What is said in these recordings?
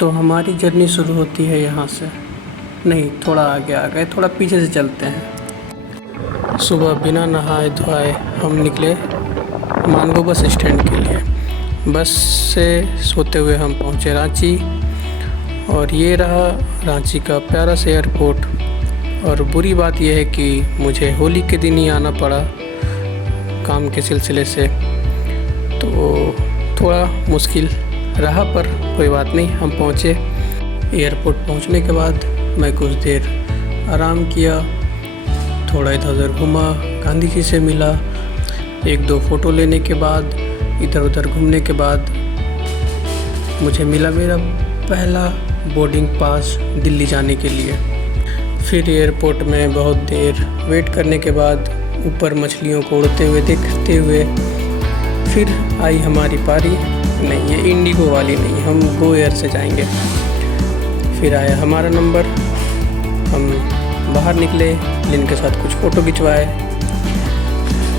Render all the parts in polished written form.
तो हमारी जर्नी शुरू होती है यहाँ से। नहीं, थोड़ा आगे आ गए, थोड़ा पीछे से चलते हैं। सुबह बिना नहाए धोए हम निकले मानगो बस स्टैंड के लिए। बस से सोते हुए हम पहुँचे रांची, और ये रहा रांची का प्यारा सा एयरपोर्ट। और बुरी बात यह है कि मुझे होली के दिन ही आना पड़ा काम के सिलसिले से, तो थोड़ा मुश्किल रहा, पर कोई बात नहीं। हम पहुँचे। एयरपोर्ट पहुँचने के बाद मैं कुछ देर आराम किया, थोड़ा इधर उधर घूमा, गांधी जी से मिला। एक दो फ़ोटो लेने के बाद, इधर उधर घूमने के बाद मुझे मिला मेरा पहला बोर्डिंग पास दिल्ली जाने के लिए। फिर एयरपोर्ट में बहुत देर वेट करने के बाद ऊपर मछलियों को उड़ते हुए देखते हुए फिर आई हमारी पारी। नहीं, ये इंडिगो वाली नहीं, हम गो एयर से जाएंगे। फिर आया हमारा नंबर, हम बाहर निकले, प्लेन के साथ कुछ फ़ोटो खिंचवाए।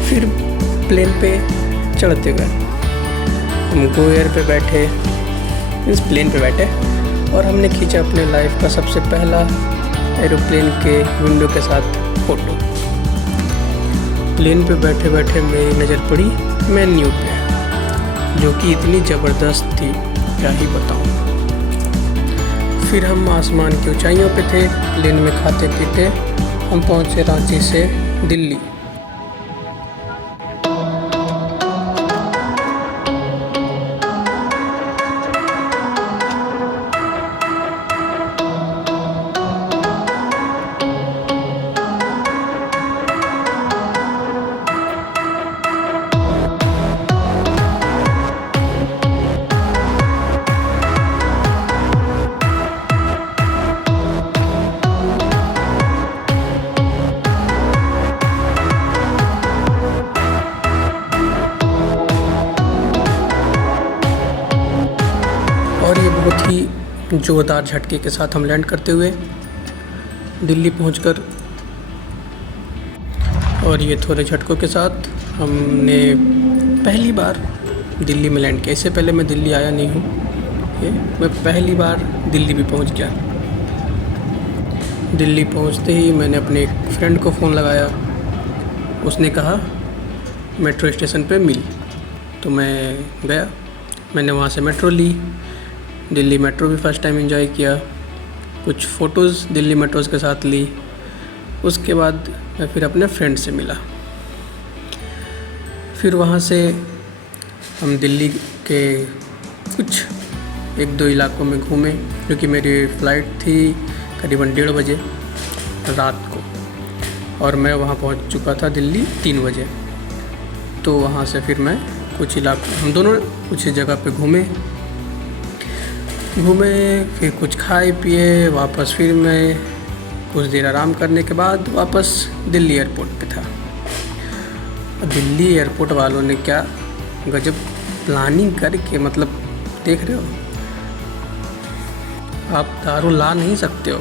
फिर प्लेन पे चढ़ते हुए हम गो एयर पे बैठे, इस प्लेन पे बैठे, और हमने खींचा अपने लाइफ का सबसे पहला एरोप्लेन के विंडो के साथ फ़ोटो। प्लेन पे बैठे बैठे मेरी नज़र पड़ी मेन्यू पे, जो कि इतनी ज़बरदस्त थी, क्या ही बताऊं। फिर हम आसमान की ऊंचाइयों पे थे, प्लेन में खाते पीते हम पहुंचे रांची से दिल्ली। और ये बहुत ही ज़ोरदार झटके के साथ हम लैंड करते हुए दिल्ली पहुंचकर, और ये थोड़े झटकों के साथ हमने पहली बार दिल्ली में लैंड किया। इससे पहले मैं दिल्ली आया नहीं हूँ, ये मैं पहली बार दिल्ली भी पहुंच गया। दिल्ली पहुंचते ही मैंने अपने एक फ्रेंड को फ़ोन लगाया, उसने कहा मेट्रो स्टेशन पे मिल। तो मैं गया, मैंने वहाँ से मेट्रो ली। दिल्ली मेट्रो भी फ़र्स्ट टाइम एंजॉय किया, कुछ फ़ोटोज़ दिल्ली मेट्रोज़ के साथ ली। उसके बाद मैं फिर अपने फ्रेंड से मिला। फिर वहाँ से हम दिल्ली के कुछ एक दो इलाकों में घूमे, क्योंकि मेरी फ़्लाइट थी करीबन 1:30 बजे रात को, और मैं वहाँ पहुँच चुका था दिल्ली 3 बजे। तो वहाँ से फिर मैं कुछ इलाकों, हम दोनों कुछ जगह पे घूमे, फिर कुछ खाए पिए, वापस फिर मैं कुछ देर आराम करने के बाद वापस दिल्ली एयरपोर्ट पे था। दिल्ली एयरपोर्ट वालों ने क्या गजब प्लानिंग करके, मतलब देख रहे हो, आप दारू ला नहीं सकते हो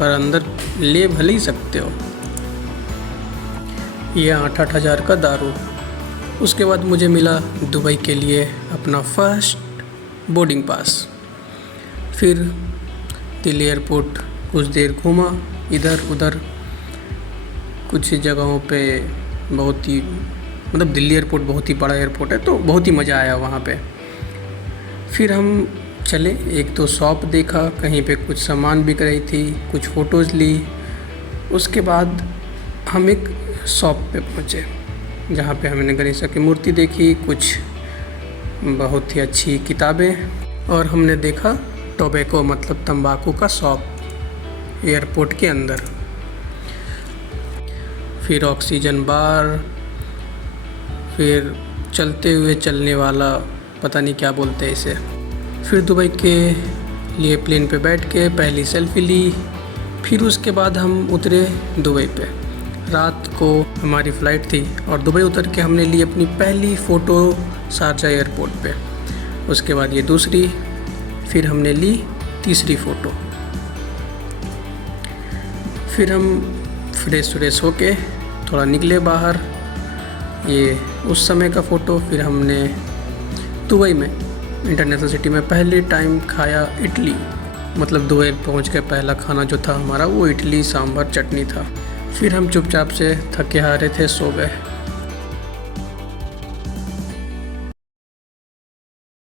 पर अंदर ले भले ही सकते हो। ये 8-8 हज़ार का दारू। उसके बाद मुझे मिला दुबई के लिए अपना फर्स्ट बोर्डिंग पास। फिर दिल्ली एयरपोर्ट कुछ देर घूमा, इधर उधर कुछ जगहों पे। बहुत ही, मतलब दिल्ली एयरपोर्ट बहुत ही बड़ा एयरपोर्ट है, तो बहुत ही मज़ा आया वहाँ पे। फिर हम चले, एक दो शॉप देखा, कहीं पे कुछ सामान बिक रही थी, कुछ फ़ोटोज़ ली। उसके बाद हम एक शॉप पे पहुँचे, जहाँ पे हमने गणेश की मूर्ति देखी, कुछ बहुत ही अच्छी किताबें, और हमने देखा टोबैको मतलब तंबाकू का शॉप एयरपोर्ट के अंदर। फिर ऑक्सीजन बार, फिर चलते हुए चलने वाला, पता नहीं क्या बोलते हैं इसे। फिर दुबई के लिए प्लेन पे बैठ के पहली सेल्फ़ी ली। फिर उसके बाद हम उतरे दुबई पे। रात को हमारी फ़्लाइट थी, और दुबई उतर के हमने ली अपनी पहली फ़ोटो शारजा एयरपोर्ट पे। उसके बाद ये दूसरी, फिर हमने ली तीसरी फ़ोटो। फिर हम फ्रेश होके थोड़ा निकले बाहर, ये उस समय का फ़ोटो। फिर हमने दुबई में इंटरनेशनल सिटी में पहले टाइम खाया इडली, मतलब दुबई पहुंच के पहला खाना जो था हमारा वो इडली सांभर चटनी था। फिर हम चुपचाप से थके हारे थे, सो गए।